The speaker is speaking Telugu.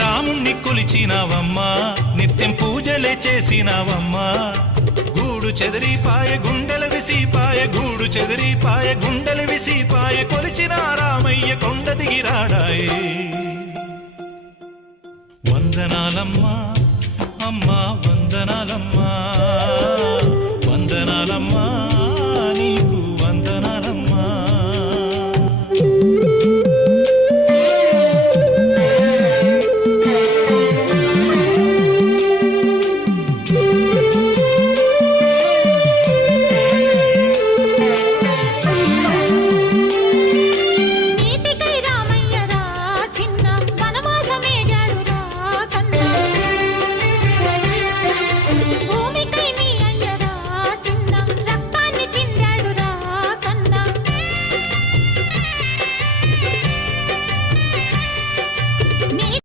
రాముణ్ణి కొలిచినావమ్మా నిత్యం పూజలే చేసినావమ్మా గూడు చెదిరిపాయ గుండెల విసిపాయ గూడు చెదిరిపాయ గుండెల విసిపాయ కొలిచిన రామయ్య కొండ దిగిరాడాయే వందనాలమ్మా అమ్మా వందనాలమ్మా